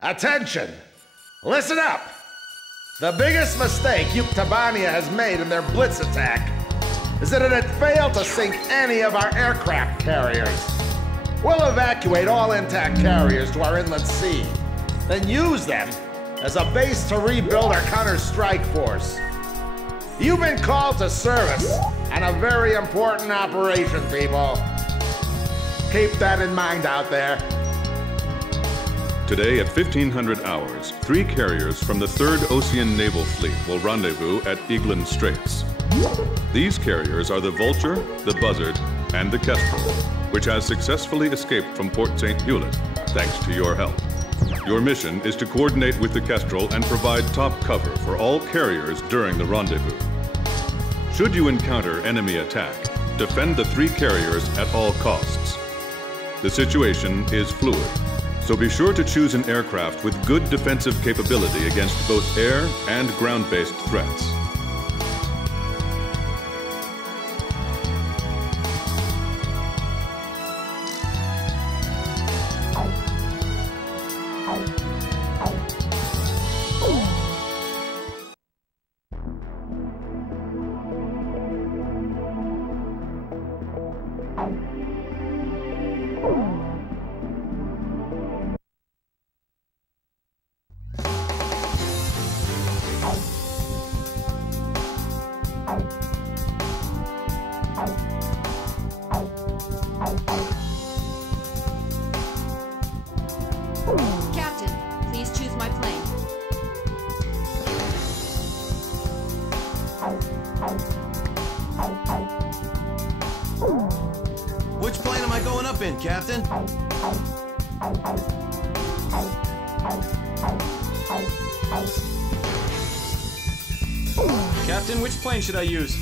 Attention! Listen up! The biggest mistake Tabania has made in their blitz attack is that it had failed to sink any of our aircraft carriers. We'll evacuate all intact carriers to our inland sea, then use them as a base to rebuild our counter-strike force. You've been called to service on a very important operation, people. Keep that in mind out there. Today at 1500 hours, 3 carriers from the 3rd Ocean Naval Fleet will rendezvous at Eglin Straits. These carriers are the Vulture, the Buzzard, and the Kestrel, which has successfully escaped from Port St. Hewlett, thanks to your help. Your mission is to coordinate with the Kestrel and provide top cover for all carriers during the rendezvous. Should you encounter enemy attack, defend the 3 carriers at all costs. The situation is fluid, so be sure to choose an aircraft with good defensive capability against both air and ground-based threats. Captain, please choose my plane. Which plane am I going up in, Captain? Captain, which plane should I use?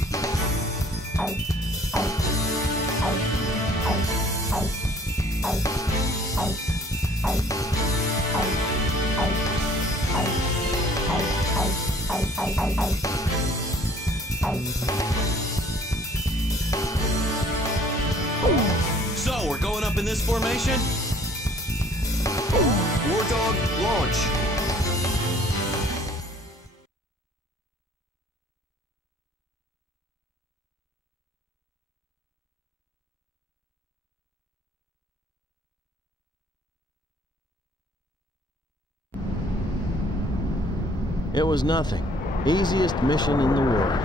So, we're going up in this formation? War Dog, launch. It was nothing. Easiest mission in the world.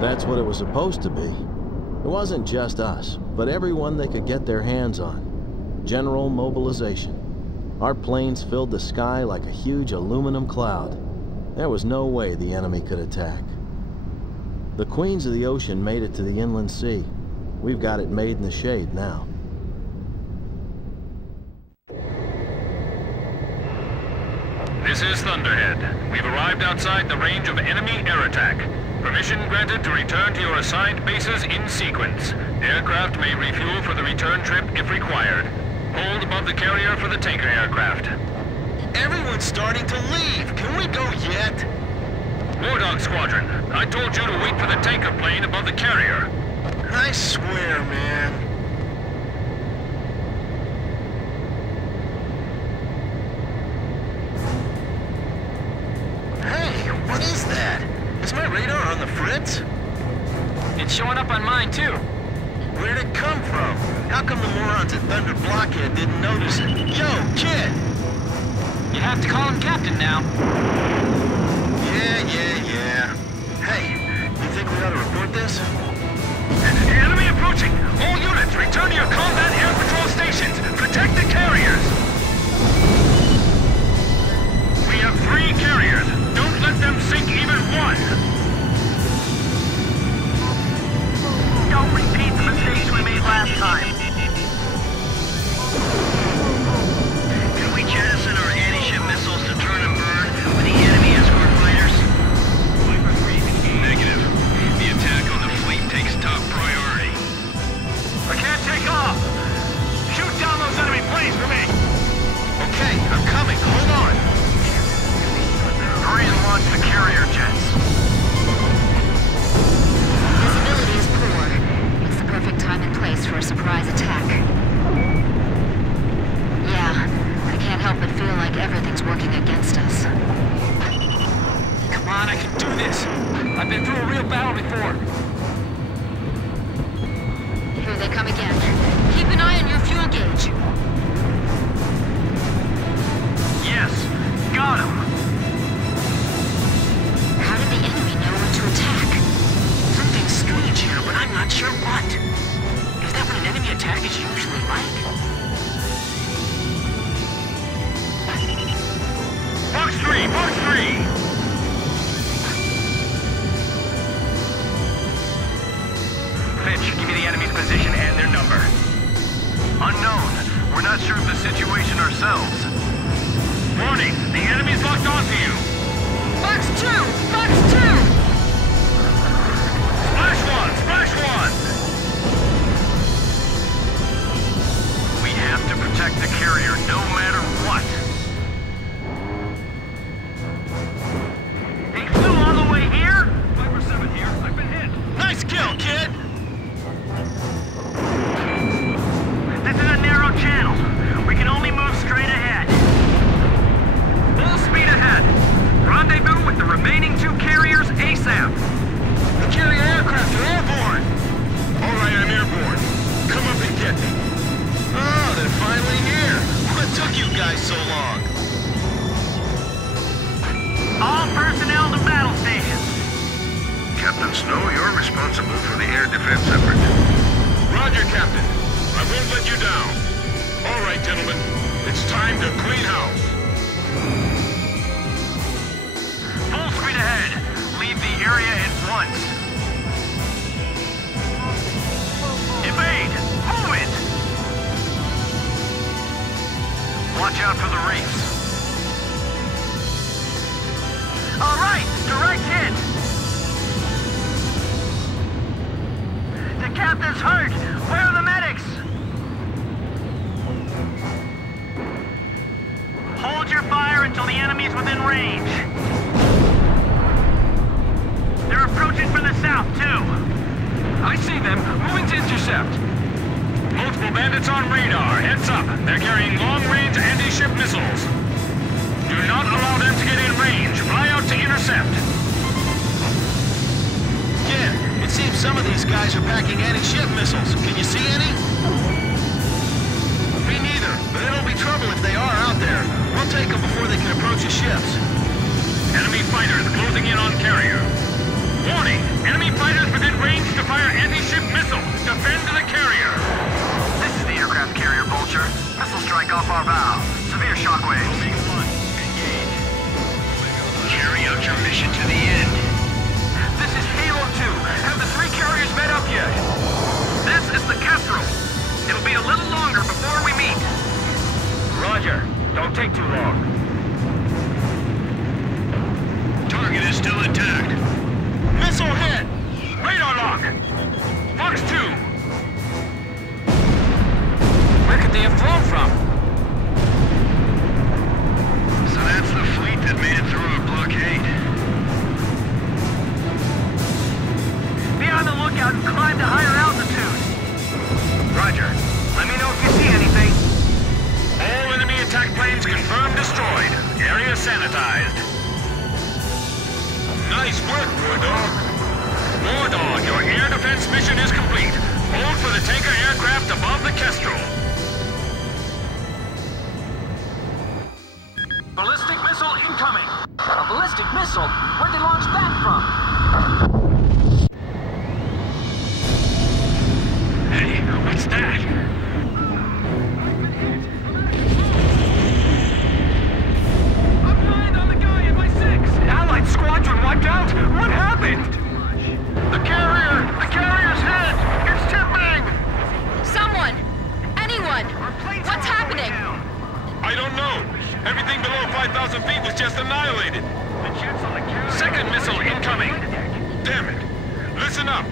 That's what it was supposed to be. It wasn't just us, but everyone they could get their hands on. General mobilization. Our planes filled the sky like a huge aluminum cloud. There was no way the enemy could attack. The Queens of the Ocean made it to the inland sea. We've got it made in the shade now. This is Thunderhead. We've arrived outside the range of enemy air attack. Permission granted to return to your assigned bases in sequence. Aircraft may refuel for the return trip if required. Hold above the carrier for the tanker aircraft. Everyone's starting to leave. Can we go yet? War Dog Squadron, I told you to wait for the tanker plane above the carrier. I swear, man. What is that? Is my radar on the fritz? It's showing up on mine, too. Where'd it come from? How come the morons at Thunder Blockhead didn't notice it? Yo, kid! You have to call him Captain now. Yeah. Hey, you think we ought to report this? Enemy approaching! All units, return to your combat air patrol stations! Protect the carriers! We have 3 carriers. Don't let them sink even one! Don't repeat the mistakes we made last time. Can we jettison our anti-ship missiles to turn and burn with the enemy escort fighters? Negative. The attack on the fleet takes top priority. I can't take off! Shoot down those enemy planes for me! like everything's working against us. Come on, I can do this! I've been through a real battle before! Here they come again. Keep an eye on your fuel gauge. Yes, got him. How did the enemy know when to attack? Something's strange here, but I'm not sure what. Is that what an enemy attack is usually like? Fox 3! Fox 3! Fitch, give me the enemy's position and their number. Unknown. We're not sure of the situation ourselves. Warning! The enemy's locked onto you! Fox 2! Fox 2! Splash 1! Splash 1! We have to protect the carrier no matter what. He flew all the way here? 547 here. I've been hit. Nice kill, kid! This is a narrow channel. We can only move straight ahead. Full speed ahead. Rendezvous with the remaining 2 carriers ASAP. The carrier aircraft are airborne! All right, I'm airborne. Come up and get me. Oh, they're finally here. What took you guys so long? All personnel to battle stations. Captain Snow, you're responsible for the air defense effort. Roger, Captain. I won't let you down. All right, gentlemen. It's time to clean house. Full speed ahead. Leave the area at once. Evade! Move it! Watch out for the reefs. All right, direct hit! The captain's hurt! Where are the medics? Hold your fire until the enemy's within range. They're approaching from the south, too. I see them. Moving to intercept. Multiple bandits on radar. Heads up. They're carrying long-range anti-ship missiles. Do not allow them to get in range. Fly out to intercept. Kid, it seems some of these guys are packing anti-ship missiles. Can you see any? Me neither, but it'll be trouble if they are out there. We'll take them before they can approach the ships. Enemy fighters closing in on carrier. Warning! Enemy fighters within range to fire anti-ship missile. Defend the carrier. This is the aircraft carrier, Vulture. Missile strike off our bow. Severe shockwaves. Engage. Carry out your mission to the end. This is Halo 2. Have the 3 carriers met up yet? This is the Kestrel. It'll be a little longer before we meet. Roger. Don't take too long. Target is still intact. Missile hit! Radar lock! Fox 2! Where could they have flown from? So that's the fleet that made it through a blockade. Be on the lookout and climb to higher altitude. Roger. Let me know if you see anything. All enemy attack planes confirmed destroyed. Area sanitized. Nice work, War Dog. War Dog, your air defense mission is complete. Hold for the tanker aircraft above the Kestrel. Ballistic missile incoming! A ballistic missile? Where'd they launch that from? Hey, what's that? I'm blind on the guy in my 6! Allied squadron wiped out? What happened? The carrier's hit! It's tipping! Someone! Anyone! What's happening? I don't know. Everything below 5,000 feet was just annihilated. Second missile incoming. Damn it. Listen up.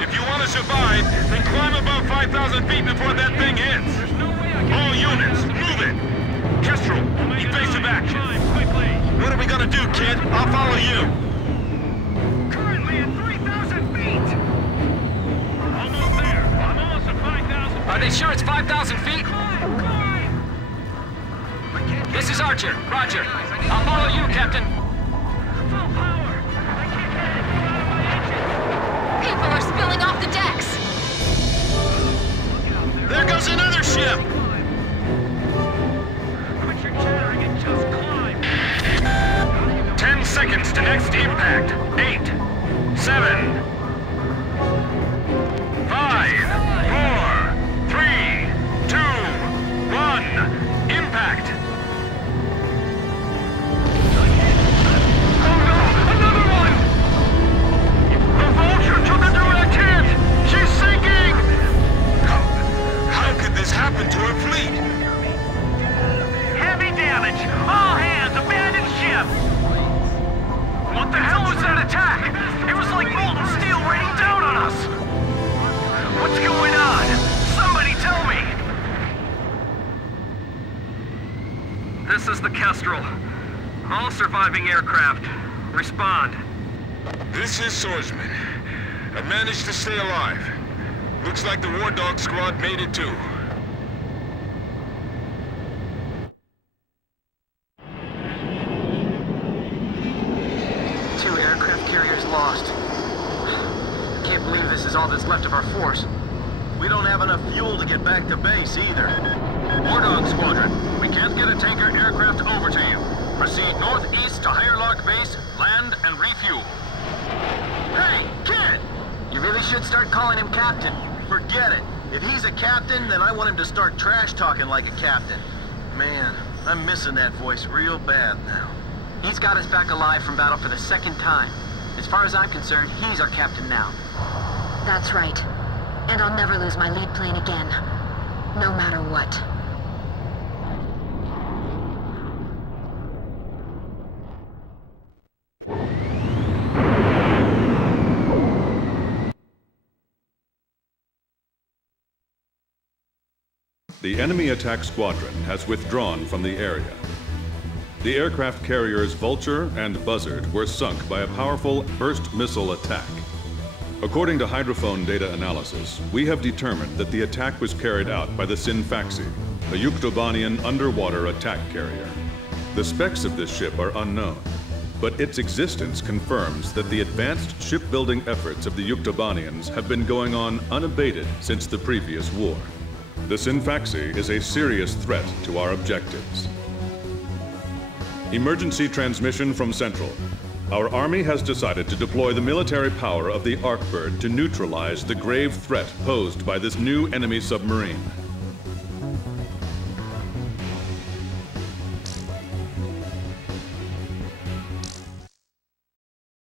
If you want to survive, then climb above 5,000 feet before that thing hits. All units, move it. Kestrel, evasive action. What are we gonna do, kid? I'll follow you. Currently at 3,000 feet! Almost there. I'm almost at 5,000. Are they sure it's 5,000 feet? Climb! I can't This is Archer. Roger. I'll follow you, Captain. Full power! I can't get it! People are spilling off the decks! There goes another ship! Quit your chattering and just climb! 10 seconds to next impact. 8, 7, 5, 4, 3, 2, 1. Impact. Oh no! Another one! The Vulture took her through a tent! She's sinking! How could this happen to her fleet? Heavy damage! All hands, abandon ship! What the hell was that attack? It was like molten steel raining down on us! What's going on? Somebody tell me! This is the Kestrel. All surviving aircraft. Respond. This is Swordsman. I managed to stay alive. Looks like the War Dog squad made it too. Two aircraft carriers lost. Can't believe this is all that's left of our force. We don't have enough fuel to get back to base either. War Dog Squadron, we can't get a tanker aircraft over to you. Proceed northeast to Higher Lock Base, land and refuel. Hey, kid! You really should start calling him Captain. Forget it. If he's a captain, then I want him to start trash talking like a captain. Man, I'm missing that voice real bad now. He's got us back alive from battle for the second time. As far as I'm concerned, he's our captain now. That's right. And I'll never lose my lead plane again. No matter what. The enemy attack squadron has withdrawn from the area. The aircraft carriers Vulture and Buzzard were sunk by a powerful burst missile attack. According to hydrophone data analysis, we have determined that the attack was carried out by the Sinfaxi, a Yuktobanian underwater attack carrier. The specs of this ship are unknown, but its existence confirms that the advanced shipbuilding efforts of the Yuktobanians have been going on unabated since the previous war. The Sinfaxi is a serious threat to our objectives. Emergency transmission from Central. Our Army has decided to deploy the military power of the Arkbird to neutralize the grave threat posed by this new enemy submarine.